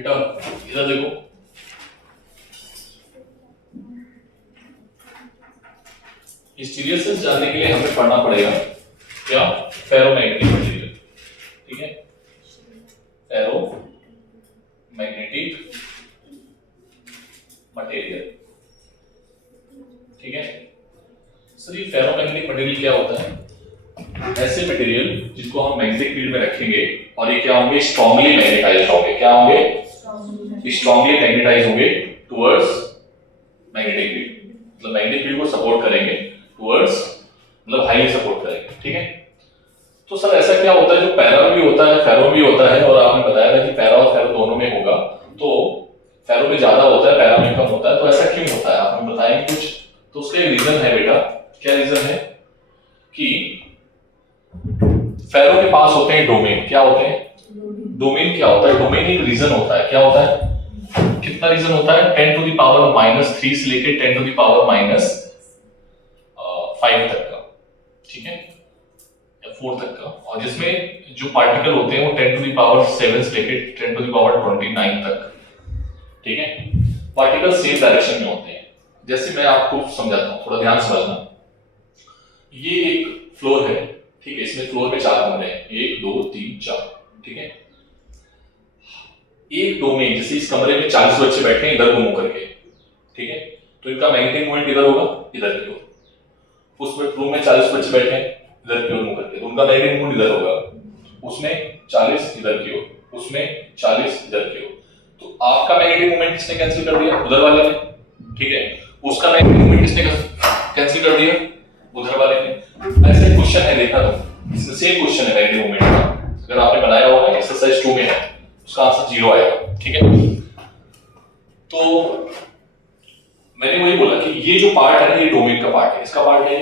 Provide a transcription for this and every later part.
बेटा इधर देखो, हिस्टीरियोसिस जानने के लिए हमें पढ़ना पड़ेगा क्या, फेरोमैग्नेटिक मटेरियल। ठीक है, फेरोमैग्नेटिक मटेरियल। ठीक है सर, ये फेरोमैग्नेटिक मटेरियल क्या होता है? ऐसे मटेरियल जिसको हम मैग्नेटिक फील्ड में रखेंगे और ये क्या होंगे, स्ट्रांगली मैग्नेटाइज होंगे। क्या होंगे? स्ट्रांगली मैग्नेटाइज होंगे टुवर्ड्स मैग्नेटिक फील्ड, मतलब मैग्नेटिक फील्ड को सपोर्ट करेंगे टुवर्ड्स, मतलब हाईली सपोर्ट करेंगे। ठीक है, तो सर ऐसा क्या होता है, जो पैरा में भी होता है फेरो भी होता है, और आपने बताया था कि पैरा और फेरो दोनों में होगा, तो फेरो में ज्यादा होता है पैरा में कम होता है, तो ऐसा क्यों होता है आप हमें बताएंगे कुछ? तो उसका एक रीजन है बेटा। क्या रीजन है? कि फेरो के पास होते हैं डोमेन। क्या होते हैं? डोमेन। क्या होता है? डोमेन एक रीजन होता है। क्या होता है? कितना रीजन होता है? 10 टू द पावर -3 से लेकर 10 टू द पावर -5 तक का। ठीक है, या 4 तक का, और जिसमें जो पार्टिकल होते हैं वो 10 टू द पावर 7 से लेकर 10 टू द पावर 29 तक। ठीक है, पार्टिकल सेम डायरेक्शन में होते हैं। जैसे मैं आपको समझाता हूं, थोड़ा ध्यान समझना। ये एक फ्लोर है, ठीक है, इसमें फ्लोर में 4 कमरे हैं, 1 2 3 4। ठीक है, एक डोमेन, जैसे इस कमरे में 40 बच्चे बैठे हैं इधर को मुंह करके, ठीक है, तो इनका मैग्नेटिक मोमेंट इधर होगा, इधर की ओर। उसमें रूम में 40 बच्चे बैठे हैं इधर की ओर मुंह करके, तो उनका मैग्नेटिक मोमेंट इधर होगा। उसमें 40 इधर की ओर, उसमें 40 इधर की ओर। तो आपका मैग्नेटिक मोमेंट किसने कैंसिल कर दिया? उधर वाले ने। ठीक है, उसका मैग्नेटिक मोमेंट किसने कैंसिल कर दिया? उधर वाले ने। ऐसे क्वेश्चन है, देखना तो इसमें सेम क्वेश्चन है मैग्नेटिक मोमेंट का, अगर आपने बनाया होगा एक्सरसाइज 2 में है, उसका आंसर 0 आएगा। ठीक है, तो मैंने वही बोला कि ये जो पार्ट है ना, ये डोमेन का पार्ट है, इसका पार्ट है।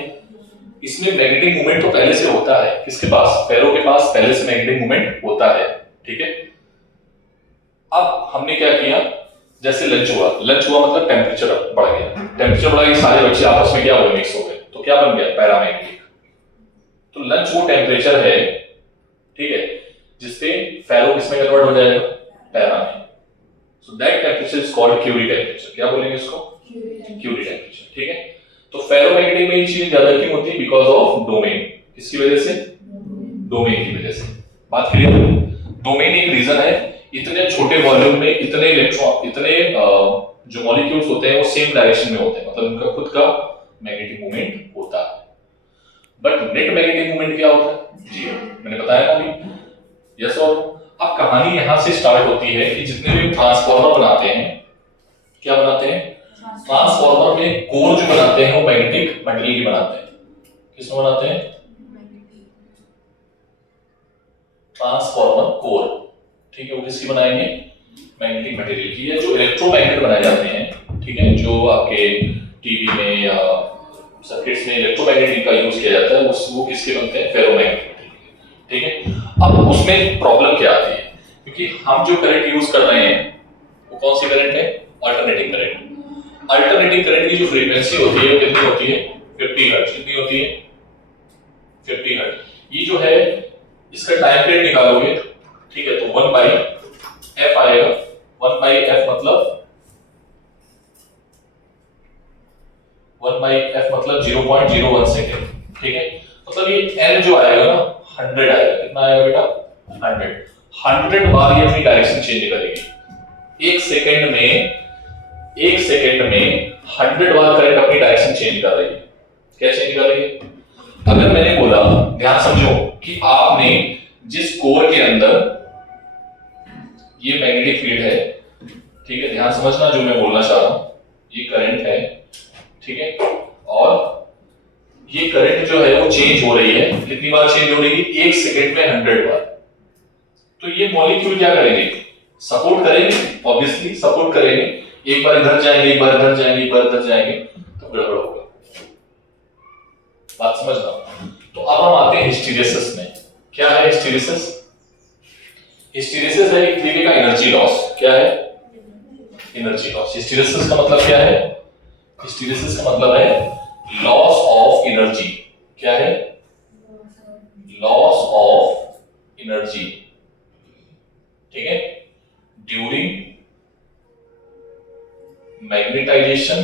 इसमें मैग्नेटिक मोमेंट तो पहले से होता है, किसके पास? फेरो के पास पहले से मैग्नेटिक मोमेंट होता है। ठीक है, अब हमने क्या किया, जैसे लंच हुआ मतलब टेम्परेचर बढ़ गया, टेम्परेचर बढ़ा, सारे बच्चे आपस में क्या हुए, मिक्स हो गए, तो क्या बन गया? पैरामैग्नेटिक। तो लंच वो टेम्परेचर है, ठीक है, जिससे फेरो किसमें कन्वर्ट हो जाएगा? पैरा में। So that temperature is called Curie temperature. क्या बोलेंगे इसको? Curie temperature. ठीक है, तो फेरोमैग्नेटिक में ये चीजें ज्यादा क्यों होती है? Because of domain. किसकी वजह से? डोमेन की वजह से। बात क्लियर? डोमेन एक रीजन है। इतने छोटे वॉल्यूम में इतने इलेक्ट्रॉन, इतने जो मॉलिक्यूल्स होते हैं वो सेम डायरेक्शन में होते हैं, मतलब उनका खुद का मैग्नेटिक मोमेंट होता है। बट नेट मैग्नेटिक मोमेंट क्या होता है? जी मैंने बताया ना अभी। यस और अब कहानी यहां से स्टार्ट होती है कि जितने भी ट्रांसफार्मर बनाते हैं, क्या बनाते हैं? ट्रांसफार्मर में कोर जो बनाते हैं वो मैग्नेटिक मटेरियल की बनाते हैं। किसमें बनाते हैं? Transformer core. ठीक है, वो किसकी बनाएंगे? मैग्नेटिक मटेरियल की, या जो इलेक्ट्रोमैग्नेट बनाए जाते हैं, ठीक है, जो आपके टीवी में या सर्किट्स में इलेक्ट्रोमैग्नेटिक का यूज किया जाता है, वो किसके बनते हैं? फेरोमैग्नेटिक। ठीक है, अब उसमें प्रॉब्लम क्या आती है, क्योंकि हम जो करंट यूज कर रहे हैं वो कौन सी करंट है? Alternating current. अल्टरनेटिंग करंट की जो फ्रीक्वेंसी होती है वो कितनी होती है? 50 हर्ट्ज। कितनी होती है? 50 हर्ट्ज। ये जो है इसका टाइम पीरियड निकालोगे, ठीक है, तो 1 बाई एफ आएगा। 1 बाई एफ मतलब 0.01 सेकेंड। ठीक है, मतलब ये एन जो आएगा ना 100 आएगा। कितना आएगा बेटा? 100 बार ये अपनी डायरेक्शन चेंज करेगी। एक सेकंड में 100 बार करंट अपनी डायरेक्शन चेंज कर रही है। क्या चेंज कर रही है? अगर मैंने बोला, ध्यान समझो, कि आपने जिस कोर के अंदर ये मैग्नेटिक फील्ड है, ठीक है, ध्यान समझना जो मैं बोलना चाह रहा हूं, ये करंट है, ठीक है, और ये करंट जो है वो चेंज हो रही है। कितनी बार चेंज हो रही है? 1 सेकंड में 100 बार। तो ये मॉलिक्यूल क्या करेंगे? सपोर्ट करेंगे, ऑब्वियसली सपोर्ट करेंगे। एक बार इधर जाएंगे, एक बार इधर जाएंगे, एक बार इधर जाएंगे, तो गड़बड़ होगा। बात समझना। तो अब हम आते हैं हिस्टीरेसिस में। क्या है हिस्टीरेसिस? हिस्टीरेसिस है एक तरीके का एनर्जी लॉस। क्या है? Energy loss. हिस्टीरेसिस का मतलब क्या है? हिस्टीरेसिस का मतलब है लॉस ऑफ एनर्जी। क्या है? Loss of energy. ठीक है, during magnetization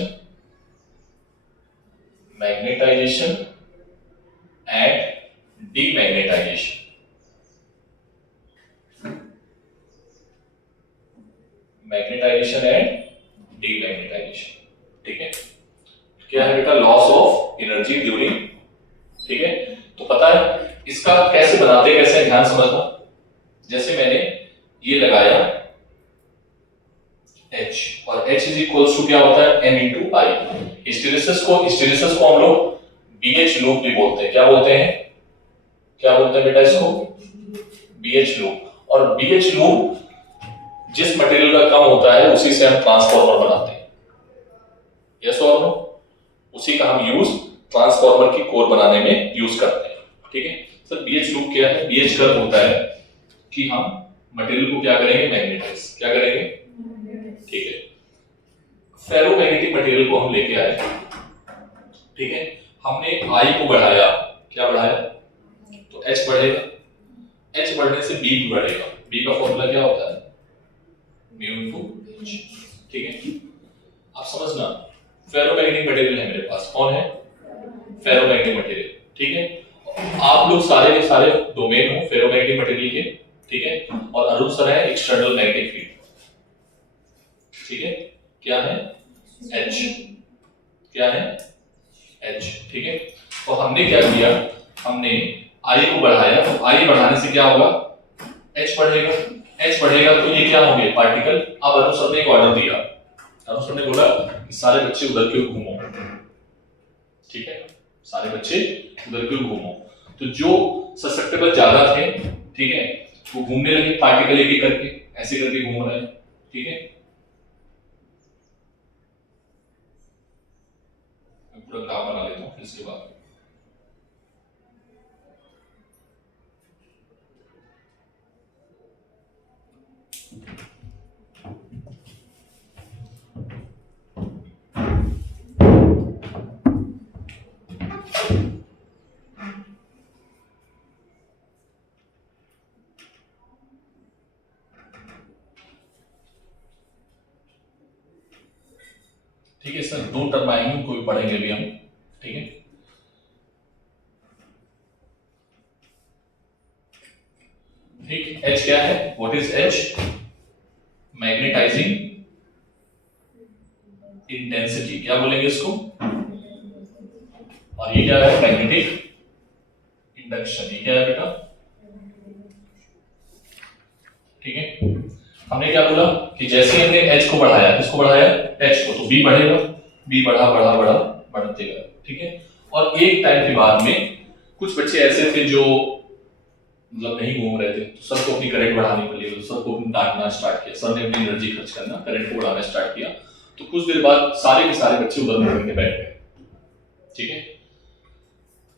and demagnetization. Magnetization and demagnetization, ठीक है। क्या है बेटा? लॉस ऑफ एनर्जी ड्यूरिंग, ठीक है। तो पता है इसका कैसे बनाते, कैसे ध्यान समझना। जैसे मैंने ये लगाया H, और H इज इक्वल्स टू क्या होता है? N इंटू आई। हिस्टेरेसिस को हम लोग BH लूप भी बोलते हैं। क्या बोलते हैं? क्या बोलते हैं बेटा इसको? BH loop. और BH लूप जिस मटेरियल का कम होता है उसी से हम ट्रांसफार्मर बनाते हैं। यस और नो? उसी का हम यूज ट्रांसफार्मर की कोर बनाने में यूज करते हैं, ठीक है। सर BH लूप क्या है? BH कर्व होता है कि हम मटेरियल को क्या करेंगे? मैग्नेटाइज। क्या करेंगे? ठीक है। फेरोमैग्नेटिक मटेरियल को हम लेके आए, ठीक है। हमने I को बढ़ाया। क्या बढ़ाया? तो H बढ़ेगा। H बढ़ने से B भी बढ़ेगा। B का फॉर्मूला क्या होता है? म्यू इनटू H, ठीक है। आप समझना, फेरोमैग्नेटिक मटेरियल है मेरे पास। कौन है? फेरोमैग्नेटिक मटेरियल, ठीक है। आप लोग सारे के सारे डोमेन हो फेरोमैग्नेटिक मटेरियल के, ठीक है। और अरुण सर है एक्सटर्नल मैग्नेटिक फील्ड, ठीक है। क्या है? H। क्या है? H, ठीक है। तो हमने क्या किया? हमने I को बढ़ाया। तो I बढ़ाने से क्या होगा? H बढ़ेगा। H बढ़ेगा तो ये क्या होंगे? पार्टिकल। अब अरुण सर ने एक ऑर्डर दिया। अरुण सर ने बोला कि सारे बच्चे उधर क्यों घूमो, ठीक है। सारे बच्चे उधर क्यों घूमो। तो जो ससेप्टेबल ज्यादा थे, ठीक है, वो घूमने लगे पार्टिकल एक एक करके, ऐसे करके घूम रहे हैं, ठीक है। पूरा ग्राफ बना लेता हूं फिर इसके बाद। ठीक है सर, दो टर्म आएंगे, उनको भी पढ़ेंगे भी हम, ठीक है। ठीक, H क्या है? What is H? Magnetizing intensity. क्या बोलेंगे इसको? और ये क्या है? Magnetic induction. ये क्या है बेटा? ठीक है। हमने क्या बोला कि जैसे हमने H को बढ़ाया, किसको बढ़ाया? H को, तो B बढ़ेगा। B बढ़ा बढ़ा बढ़ा बढ़ते गया, ठीक है। और एक टाइम के बाद में कुछ बच्चे ऐसे थे जो मतलब नहीं घूम रहे थे, तो सर को अपनी करंट बढ़ानी पड़ी, तो सर को डांटना स्टार्ट किया। सर ने अपनी एनर्जी खर्च करना, करंट को बढ़ाना स्टार्ट किया। तो कुछ देर बाद सारे के सारे बच्चे उधर मुड़ के बैठ गए, ठीक है।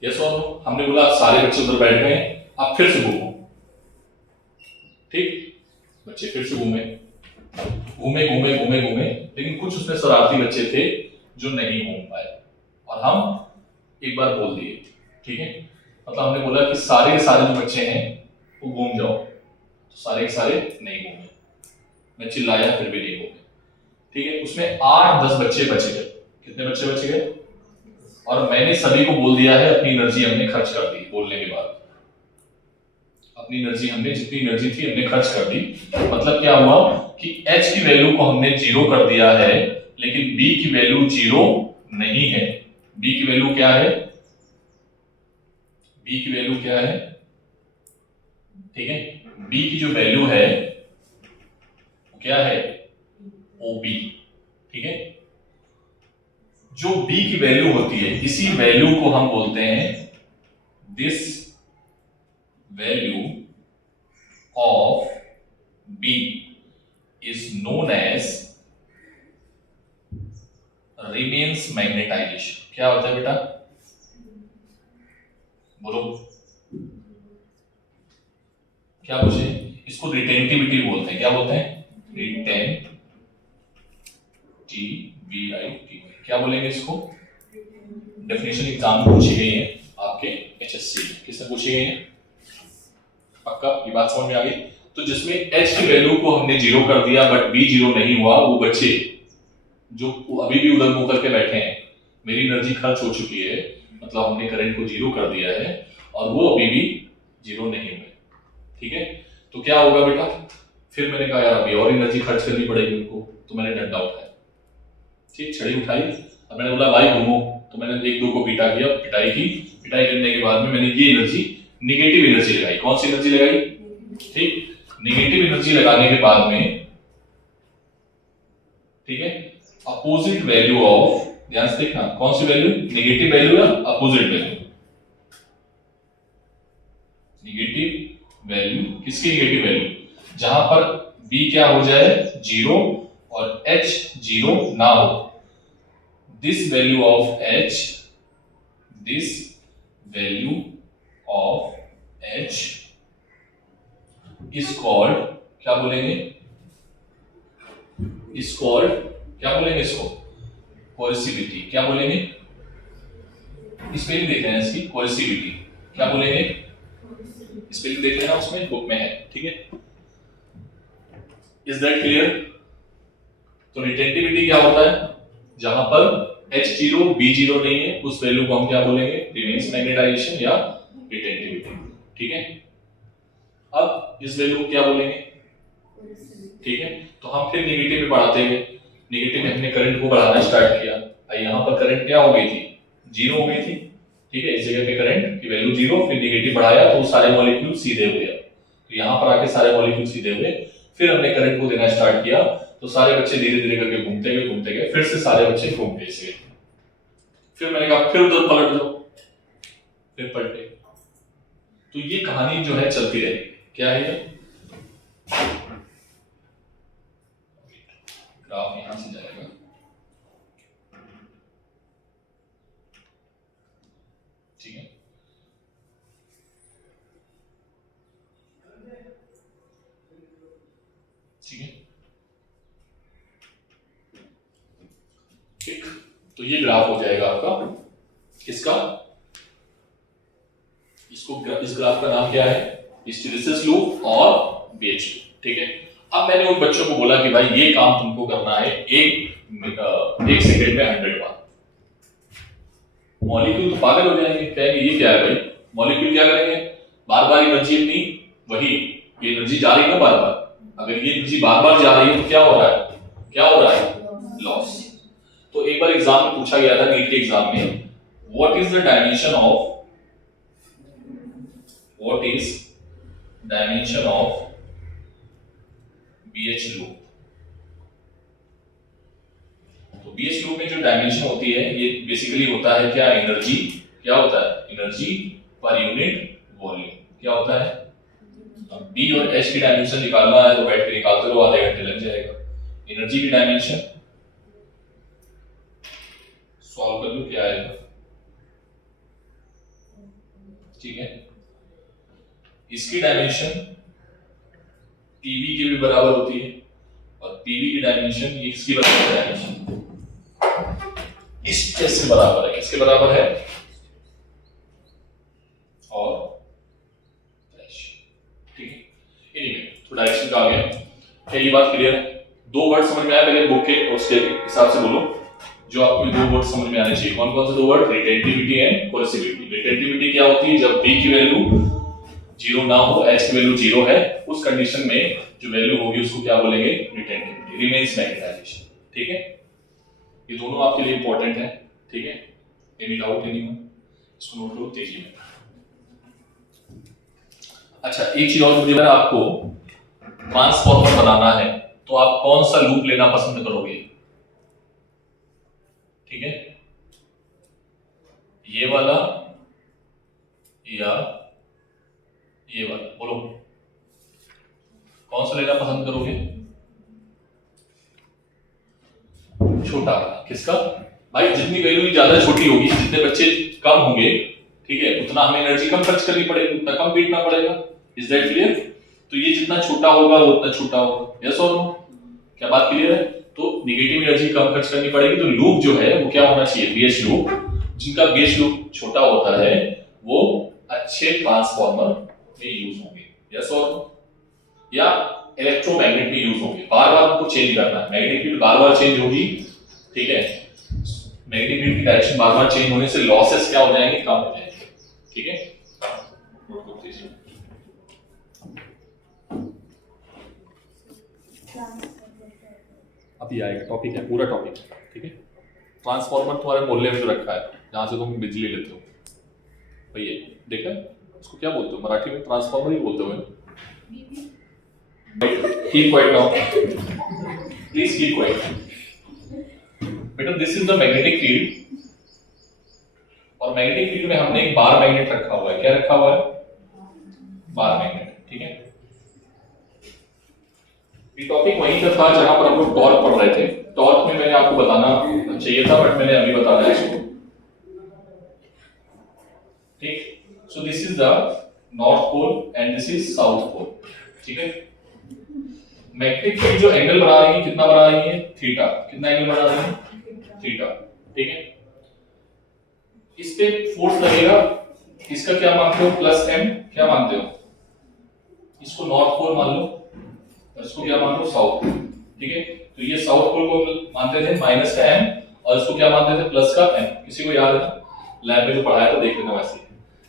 यस और नो? हमने बोला सारे बच्चे उधर बैठ गए, आप फिर से घूमो, ठीक। बच्चे फिर से घूमे घूमे घूमे घूमे घूमे, लेकिन कुछ उसमें शरारती बच्चे थे जो नहीं घूम पाए, और हम एक बार बोल दिए, ठीक है। मतलब हमने बोला कि सारे के सारे जो बच्चे हैं वो घूम जाओ, तो सारे के सारे नहीं घूमे। मैं चिल्लाया फिर भी नहीं घूमे, ठीक है। उसमें 8-10 बच्चे बचे गए। कितने बच्चे बचे गए? और मैंने सभी को बोल दिया है, अपनी एनर्जी हमने खर्च कर दी बोलने के बाद। अपनी एनर्जी हमने, जितनी एनर्जी थी हमने खर्च कर दी। मतलब क्या हुआ कि H की वैल्यू को हमने 0 कर दिया है, लेकिन B की वैल्यू 0 नहीं है। B की वैल्यू क्या है? B की वैल्यू क्या है? ठीक है, B की जो वैल्यू है वो क्या है? OB, ठीक है। जो B की वैल्यू होती है, इसी वैल्यू को हम बोलते हैं, this value of B is known as remains magnetization। क्या होता है बेटा? बोलो, क्या पूछे? इसको रिटेंटिविटी बोलते हैं। क्या बोलते हैं? रिटेंटिविटी। क्या बोलेंगे इसको? डेफिनेशन एग्जाम में पूछी गई है आपके HSC में। किसने पूछी गई है? पक्का ये बात समझ में आ गई? तो जिसमें H की वैल्यू को हमने 0 कर दिया बट B 0 नहीं हुआ, वो बच्चे जो अभी भी उधर मुंह करके बैठे हैं, मेरी एनर्जी खर्च हो चुकी है, मतलब हमने करंट को जीरो कर दिया है और वो अभी भी जीरो नहीं हुए, ठीक है। तो क्या होगा बेटा, फिर मैंने कहा यार अभी और एनर्जी खर्च करनी पड़ेगी उनको, तो मैंने डंडा उठाया, ठीक, छड़ी उठाई, अब मैंने बोला भाई घूमो, तो मैंने एक दो को पीटा किया, पिटाई की, पिटाई करने के बाद में मैंने ये एनर्जी, निगेटिव एनर्जी लगाई। कौन सी एनर्जी लगाई, ठीक, निगेटिव एनर्जी लगाने के बाद में, ठीक है, अपोजिट वैल्यू ऑफ, ध्यान से देखना कौन सी वैल्यू, निगेटिव वैल्यू या अपोजिट वैल्यू, निगेटिव वैल्यू, किसकी निगेटिव वैल्यू, जहां पर b क्या हो जाए, जीरो और h जीरो ना हो, this value of h, this value of h is called, क्या बोलेंगे, इज कॉल्ड, क्या बोलेंगे इसको, कोएर्सिविटी, क्या बोलेंगे, स्पेलिंग देख रहे हैं इसकी, कोएर्सिविटी, क्या बोलेंगे, स्पेलिंग देख लेना, उसमें बुक में है, ठीक है। Is that clear. तो रिटेंटिविटी क्या होता है, जहां पर h जीरो b जीरो नहीं है, उस वैल्यू को हम क्या बोलेंगे, रिमेंस मैग्नेटाइजेशन या रिटेंटिविटी, ठीक है। अब इस वैल्यू को क्या बोलेंगे, ठीक है। तो हम फिर नेगेटिव में बढ़ाते गए, नेगेटिव में हमने करंट को बढ़ाना स्टार्ट किया, यहाँ पर करंट क्या हो गई थी, जीरो हो गई थी, ठीक है। इस जगह पे करंट की वैल्यू जीरो, फिर नेगेटिव बढ़ाया तो सारे मॉलिक्यूल सीधे हो गए, तो यहाँ पर आके सारे मॉलिक्यूल सीधे हुए, फिर हमने करंट को देना स्टार्ट किया, तो सारे बच्चे धीरे धीरे करके घूमते गए, फिर से सारे बच्चे घूम गए इसके, फिर मैंने कहा फिर उधर पलट जाओ, फिर पलटे। तो ये कहानी जो है चलती रहेगी, क्या है ये, ग्राफ यहां से जाएगा, ठीक है। ठीक है, ठीक, तो ये ग्राफ हो जाएगा आपका किसका, इसको, इस ग्राफ का नाम क्या है, हिस्टैरिसीस लूप और BH लूप, ठीक है। अब मैंने उन बच्चों को बोला कि भाई ये काम तुमको करना है एक सेकंड में 100 बार। मॉलिक्यूल तो पागल हो जाएंगे, कहेंगे ये क्या है भाई, मॉलिक्यूल क्या करेंगे, बार बार एनर्जी अपनी, वही ये एनर्जी जा रही है ना बार बार, अगर ये एनर्जी बार बार जा रही है तो क्या हो रहा है, क्या हो रहा है, लॉस। तो एक बार एग्जाम में पूछा गया था, नीट के एग्जाम में, what is the dimension of, what is dimension of BH loop। तो BH loop में जो डायमेंशन होती है, ये बेसिकली होता है क्या, एनर्जी, क्या होता है, एनर्जी पर यूनिट वॉल्यूम, क्या होता है। अब B और H की डायमेंशन निकालना है तो बैठ के निकालते रहो, आधे घंटे लग जाएगा। एनर्जी की डायमेंशन सॉल्व कर लो, क्या आएगा, ठीक है। इसकी डायमेंशन PV के भी बराबर होती है, और PV की डायमेंशन ये किसकी बराबर है, डायमेंशन इस चीज के बराबर है, किसके बराबर है, और ठीक है। एनीवे तो डायरेक्शन का आ गया, क्या ये बात क्लियर है, दो वर्ड समझ में आया, पहले बुक के उसके हिसाब से बोलो जो आपको दो वर्ड समझ में आने चाहिए। कौन कौन से दो वर्ड, रिटेंटिविटी एंड कोएर्सिविटी। रिटेंटिविटी क्या होती है, जब B की वैल्यू जीरो ना हो, H की वैल्यू जीरो है, उस कंडीशन में जो वैल्यू होगी उसको क्या बोलेंगे, रिटेंटिविटी, रिमेंस मैग्नेटाइजेशन, ठीक है। ये दोनों आपके लिए इंपॉर्टेंट है, ठीक है। एनी डाउट एनीवन, इसको नोट करो तेजी में। अच्छा एक चीज और, मुझे आपको ट्रांसफॉर्मर बनाना है तो आप कौन सा लूप लेना पसंद करोगे, ठीक है, ये वाला या ये वाला, बोलो कौन सा लेना पसंद करोगे, छोटा, किसका भाई, जितनी वैल्यू ज्यादा छोटी होगी, जितने बच्चे कम होंगे, ठीक है, उतना हमें एनर्जी कम खर्च करनी पड़ेगी, उतना कम पीटना पड़ेगा, इज दैट क्लियर। तो ये जितना छोटा होगा वो उतना छोटा होगा, यस और नो, क्या बात क्लियर है। तो नेगेटिव एनर्जी कम खर्च करनी पड़ेगी, तो लूप जो है वो क्या होना चाहिए, BH लूप, जिनका BH लूप छोटा होता है वो अच्छे ट्रांसफॉर्मर में यूज होंगे, यस और नो, या इलेक्ट्रोमैग्नेट में यूज होंगे, बार बार उनको चेंज करना है, मैग्नेटिक फील्ड बार बार चेंज होगी ठीक है। मैग्नेटिक फील्ड की डायरेक्शन बार बार चेंज होने से लॉसेस क्या हो जाएंगे, कम हो जाएंगे, ठीक है। नोट कर लीजिए। अभी आएगा टॉपिक है, पूरा टॉपिक, ठीक है। ट्रांसफार्मर तुम्हारे मोहल्ले में जो रखा है जहां से तुम बिजली लेते हो भैया, देखा उसको क्या बोलते हो मराठी में, ट्रांसफार्मर ही बोलते हो। Keep quiet now, please keep quiet. बेटा this is the magnetic field, और मैग्नेटिक फील्ड में हमने एक बार मैग्नेट रखा हुआ है। क्या रखा हुआ है, बार मैग्नेट, ठीक है। ये टॉपिक वहीं का था जहां पर हम लोग टॉर्क पढ़ रहे थे। टॉर्क में मैंने आपको बताना चाहिए था बट मैंने अभी बताया इसको, ठीक। So this is the north pole and this is south pole, ठीक है। मैग्नेटिक फील्ड जो एंगल बना रही है, कितना बना रही है, थीटा। कितना एंगल बना रही है, थीटा, ठीक है। इस पे फोर्स लगेगा, इसका क्या मानते हो, प्लस एम, क्या मानते हो, इसको नॉर्थ पोल मान लो और इसको क्या मान लो, साउथ, ठीक है। तो ये साउथ पोल को मानते थे माइनस का एम और इसको क्या मानते थे, प्लस का एम। किसी को याद है, लैब में जो पढ़ाया तो देख लेना। वैसे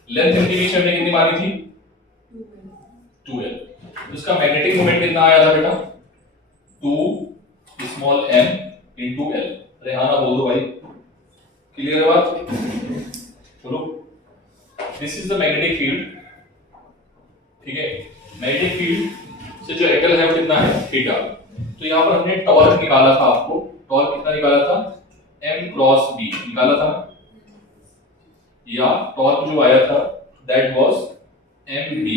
लेंथ इनके बीच में कितनी मानी थी, 2l। तो इसका मैग्नेटिक मोमेंट कितना आया था बेटा, 2 small m into l। Rehana बोल दो भाई, क्लियर है बात, बोलो। This is the magnetic field, ठीक है। मैग्नेटिक फील्ड से जो एंगल है वो कितना है, थीटा। तो यहाँ पर हमने टॉर्क निकाला था, आपको टॉर्क कितना निकाला था, m क्रॉस b निकाला था, या टॉर्क जो आया था that was mb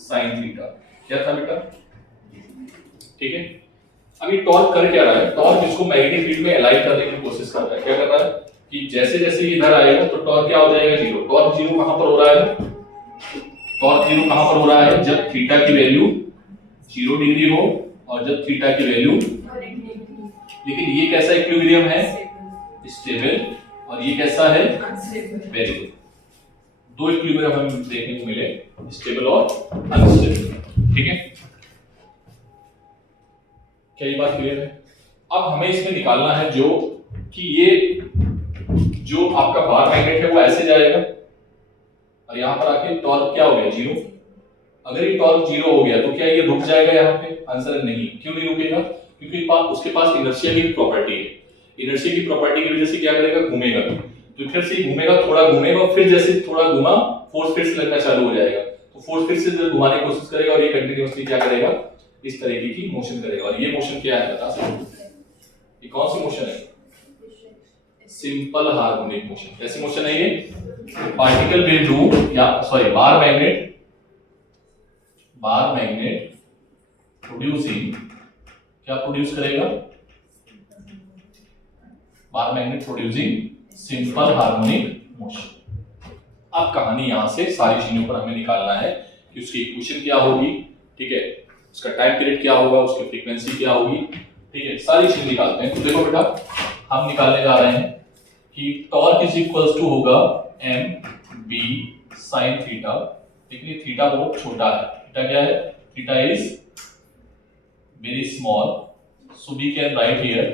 sin theta. क्या था बेटा, ठीक है। अभी टॉर्क कर क्या रहा है, टॉर्क इसको मैग्नेटिक फील्ड में अलाइन करने की कोशिश कर रहा है। क्या कर रहा है कि जैसे जैसे इधर आएगा तो टॉर्क क्या हो जाएगा, जीरो। टॉर्क जीरो कहां पर हो रहा है, टॉर्क जीरो कहां पर हो रहा है, जब थीटा की वैल्यू 0 डिग्री हो और जब थीटा की वैल्यू, लेकिन ये कैसा इक्विलिब्रियम है, स्टेबल, और ये कैसा है, वेरी गुड। दो इक्विलिब्रियम हमें देखने को मिले, स्टेबल और अनस्टेबल, ठीक है। क्या ये बात क्लियर है। अब हमें इसमें निकालना है जो कि ये जो आपका बार मैग्नेट है वो ऐसे जाएगा और यहां पर आके टॉर्क क्या हो गया, जीरो। अगर ये टॉर्क जीरो हो गया तो क्या ये रुक जाएगा यहाँ पे, आंसर है नहीं। क्यों नहीं रुकेगा, क्योंकि उसके पास इनर्शिया की प्रॉपर्टी है। इनर्शिया की प्रॉपर्टी की वजह से क्या करेगा, घूमेगा। तो फिर से घूमेगा, थोड़ा घूमेगा, फिर जैसे थोड़ा घुमा फोर्स फिर से लगना चालू हो जाएगा। तो फोर्स फिर से घुमाने की कोशिश करेगा और ये कंटिन्यूअसली क्या करेगा, इस तरीके की मोशन करेगा। और ये मोशन क्या है बता सकते, ये कौन सी मोशन है, सिंपल हार्मोनिक मोशन। कैसी मोशन है ये, पार्टिकल विल डू, या सॉरी बार मैग्नेट प्रोड्यूसिंग, क्या प्रोड्यूस करेगा, bar magnet producing simple harmonic motion. अब कहानी यहां से सारी चीजों पर हमें निकालना है कि उसकी इक्वेशन क्या होगी, ठीक है, उसका टाइम पीरियड क्या होगा, उसकी फ्रीक्वेंसी क्या होगी, ठीक है, सारी चीज निकालते हैं। तो देखो बेटा हम निकालने जा रहे हैं कि टॉर्क इज इक्वल्स टू होगा m b sin थीटा। देखिए थीटा बहुत छोटा है, थीटा क्या है, theta is very small, so we can write here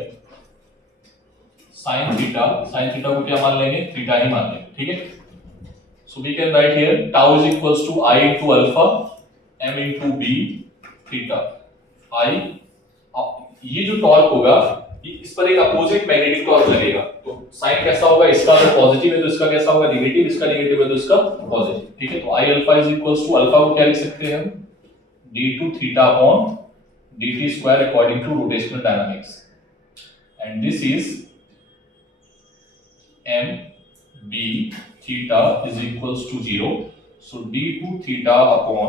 sin theta. sin theta को क्या मान लेंगे, थीटा ही मान लेंगे, ठीक है। So we can write here tau is equals to i into alpha m into b theta. i ये जो टॉर्क होगा इस पर एक अपोजिट मैग्नेटिक टॉर्क लगेगा। तो साइन कैसा होगा, इसका अगर पॉजिटिव है तो इसका कैसा होगा, नेगेटिव, इसका नेगेटिव है तो इसका पॉजिटिव, ठीक है। तो i alpha is equals to, alpha को क्या लिख सकते हैं हम, d2 theta upon dt square according to rotational dynamics, and this is m b theta is equals to 0। सो d2 theta upon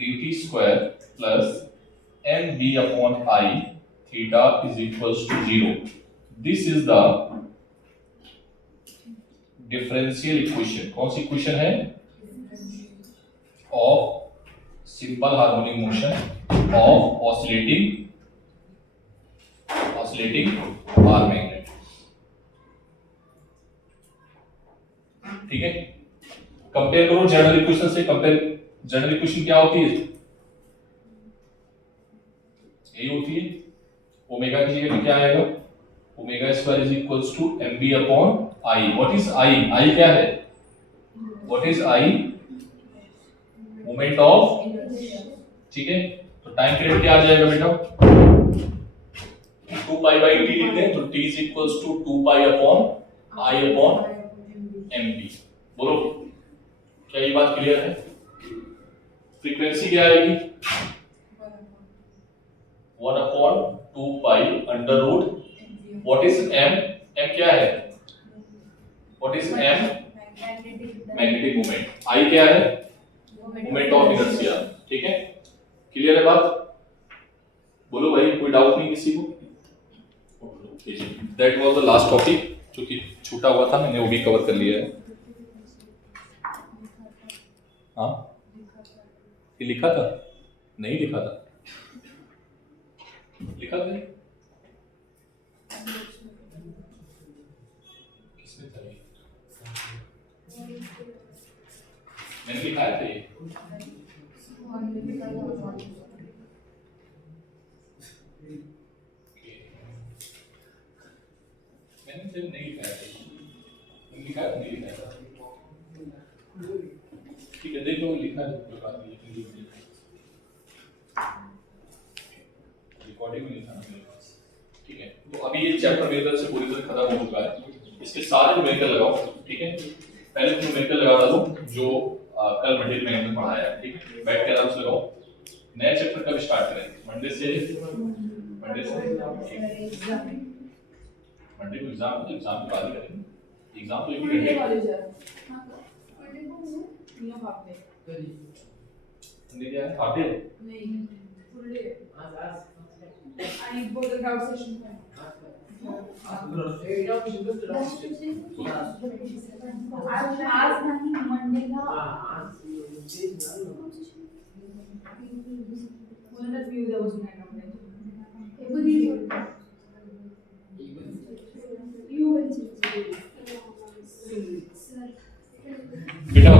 dt square plus m b upon I theta is equals to 0. This is the differential equation. कौन सी equation है, of simple harmonic motion of oscillating bar magnet. ठीक है, compare करो general equation से। Compare general equation क्या होती है, यही होती है, ओमेगा की जगह क्या आएगा, omega square is equals to mb upon I. What is I? I क्या है? What is I? Moment of. ठीक है, तो टाइम पीरियड क्या आ जाएगा बेटा? 2 पाई बाई टी लिखते हैं, तो t is equals to 2 pi upon I upon mb. बोलो, क्या ये बात क्लियर है? फ्रीक्वेंसी क्या आएगी? 1 upon 2 pi under root. What is m? m क्या है? What is m? Magnetic moment. I क्या है? Moment of inertia. ठीक है, क्लियर है बात? बोलो भाई, कोई डाउट नहीं किसी को? That was the last topic जो कि छूटा हुआ था, मैंने वो भी कवर कर लिया है. हाँ, ये लिखा था? नहीं लिखा था? लिखा था? किसने था ये? मैंने लिखाया था ये? मैंने जब नहीं लिखाया था, मैंने लिखा था, नहीं लिखाया था. ठीक है, देखो लिखा है, कोई बात नहीं. रिकॉर्डिंग में लिखा मेरे पास. ठीक है, तो अभी ये चैप्टर मेरी तरफ से पूरी तरह खत्म हो चुका है. इसके सारे न्यूमेरिकल लगाओ. ठीक है, पहले न्यूमेरिकल लगा दो जो कल मंडे में हमने पढ़ाया है. ठीक है, बैठ के आराम से लगाओ. नया चैप्टर कब स्टार्ट करें? मंडे से. मंडे को एग्जाम है, तो एग्जाम के बाद ही करेंगे. एग्जाम तो एक ही घंटे कॉलेज है. मंडे को तीनों हाफ डे. मंडे क्या है? हाफ डे नहीं, फुल डे. आणि बोर्ड ग्राउंड सेशन पण. आज नाही, मंडेला. म्हणूनच मी उद्या बसून आहे ना. बेटा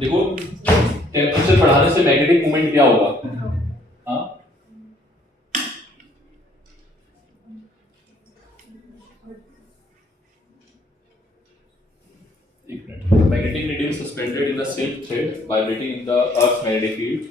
देखो, टेम्परेचर बढ़ाने से मैग्नेटिक मोमेंट क्या होगा? हाँ, magnetic needle suspended in a silk thread vibrating in the Earth's magnetic field